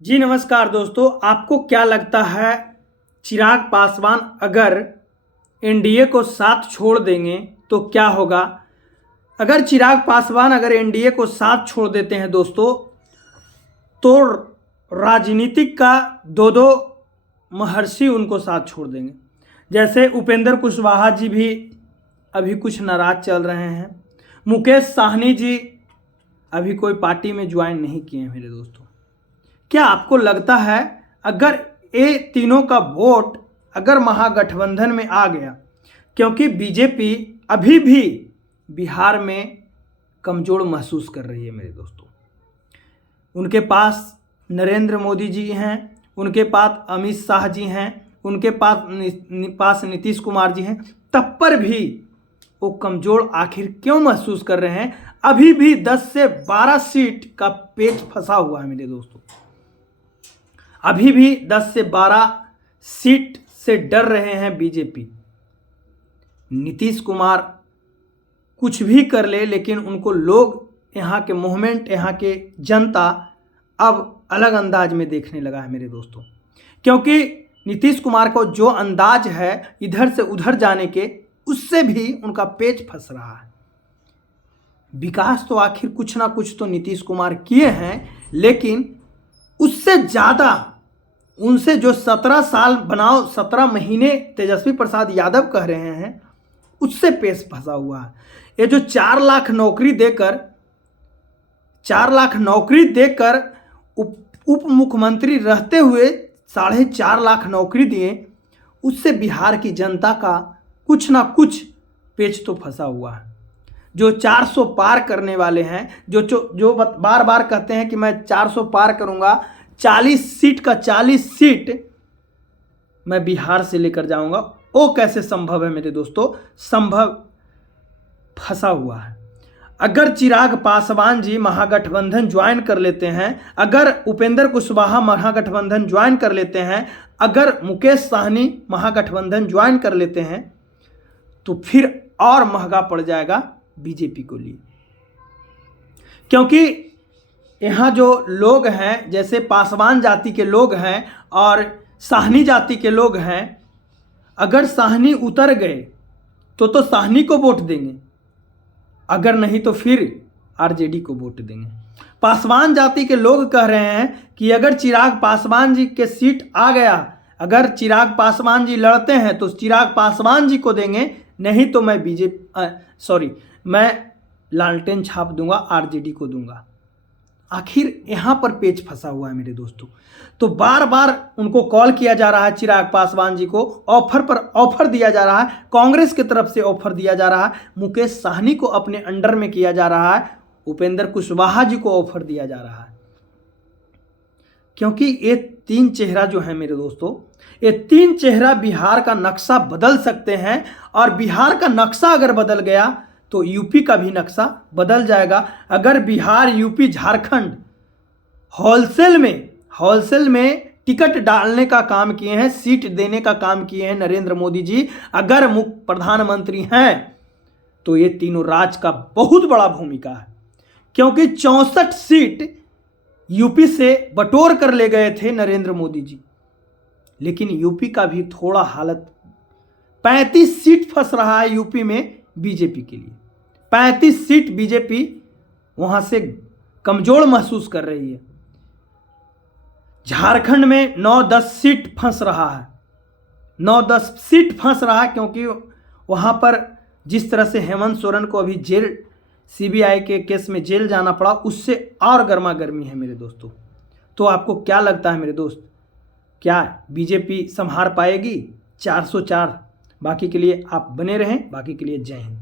जी नमस्कार दोस्तों, आपको क्या लगता है चिराग पासवान अगर एनडीए को साथ छोड़ देंगे तो क्या होगा? अगर चिराग पासवान अगर एनडीए को साथ छोड़ देते हैं दोस्तों, तो राजनीतिक का दो महर्षि उनको साथ छोड़ देंगे। जैसे उपेंद्र कुशवाहा जी भी अभी कुछ नाराज चल रहे हैं। मुकेश साहनी जी अभी कोई पार्टी में ज्वाइन नहीं किए हैं मेरे दोस्तों। क्या आपको लगता है अगर ये तीनों का वोट अगर महागठबंधन में आ गया, क्योंकि बीजेपी अभी भी बिहार में कमजोर महसूस कर रही है मेरे दोस्तों। उनके पास नरेंद्र मोदी जी हैं, उनके पास अमित शाह जी हैं, उनके पास नीतीश कुमार जी हैं, तब पर भी वो कमजोर आखिर क्यों महसूस कर रहे हैं? अभी भी 10 से 12 सीट का पेच फंसा हुआ है मेरे दोस्तों। अभी भी 10 से 12 सीट से डर रहे हैं बीजेपी। नीतीश कुमार कुछ भी कर ले, लेकिन उनको लोग, यहाँ के मूवमेंट, यहाँ के जनता अब अलग अंदाज में देखने लगा है मेरे दोस्तों। क्योंकि नीतीश कुमार को जो अंदाज है इधर से उधर जाने के, उससे भी उनका पेच फंस रहा है। विकास तो आखिर कुछ ना कुछ तो नीतीश कुमार किए हैं, लेकिन उससे ज़्यादा उनसे जो 17 साल बनाओ 17 महीने तेजस्वी प्रसाद यादव कह रहे हैं, उससे पेच फंसा हुआ है। ये जो 4 लाख नौकरी देकर उप मुख्यमंत्री रहते हुए 4.5 लाख नौकरी दिए, उससे बिहार की जनता का कुछ ना कुछ पेच तो फंसा हुआ है। जो 400 पार करने वाले हैं, जो बार बार कहते हैं कि मैं 400 पार करूंगा, 40 सीट का 40 सीट मैं बिहार से लेकर जाऊंगा, वो कैसे संभव है मेरे दोस्तों? संभव फंसा हुआ है। अगर चिराग पासवान जी महागठबंधन ज्वाइन कर लेते हैं, अगर उपेंद्र कुशवाहा महागठबंधन ज्वाइन कर लेते हैं, अगर मुकेश साहनी महागठबंधन ज्वाइन कर लेते हैं, तो फिर और महंगा पड़ जाएगा बीजेपी को लिए। क्योंकि यहाँ जो लोग हैं, जैसे पासवान जाति के लोग हैं और साहनी जाति के लोग हैं, अगर साहनी उतर गए तो साहनी को वोट देंगे, अगर नहीं तो फिर आरजेडी को वोट देंगे। पासवान जाति के लोग कह रहे हैं कि अगर चिराग पासवान जी के सीट आ गया, अगर चिराग पासवान जी लड़ते हैं तो चिराग पासवान जी को देंगे, नहीं तो मैं लालटेन छाप दूंगा, आरजेडी को दूंगा। आखिर यहाँ पर पेच फंसा हुआ है मेरे दोस्तों। तो बार बार उनको कॉल किया जा रहा है, चिराग पासवान जी को ऑफर पर ऑफर दिया जा रहा है, कांग्रेस की तरफ से ऑफर दिया जा रहा है, मुकेश साहनी को अपने अंडर में किया जा रहा है, उपेंद्र कुशवाहा जी को ऑफर दिया जा रहा है। क्योंकि ये 3 चेहरा जो है मेरे दोस्तों, ये 3 चेहरा बिहार का नक्शा बदल सकते हैं। और बिहार का नक्शा अगर बदल गया तो यूपी का भी नक्शा बदल जाएगा। अगर बिहार, यूपी, झारखंड होलसेल में टिकट डालने का काम किए हैं, सीट देने का काम किए हैं नरेंद्र मोदी जी, अगर मुख्य प्रधानमंत्री हैं, तो ये तीनों राज्य का बहुत बड़ा भूमिका है। क्योंकि 64 सीट यूपी से बटोर कर ले गए थे नरेंद्र मोदी जी, लेकिन यूपी का भी थोड़ा हालत, 35 सीट फंस रहा है यूपी में बीजेपी के लिए। 35 सीट बीजेपी वहां से कमजोर महसूस कर रही है। झारखंड में 9-10 सीट फंस रहा है, 9-10 सीट फंस रहा है, क्योंकि वहां पर जिस तरह से हेमंत सोरेन को अभी जेल, सीबीआई के केस में जेल जाना पड़ा, उससे और गर्मा गर्मी है मेरे दोस्तों। तो आपको क्या लगता है मेरे दोस्त, क्या बीजेपी संभाल पाएगी 404? बाकी के लिए आप बने रहें। बाकी के लिए जय हिंद।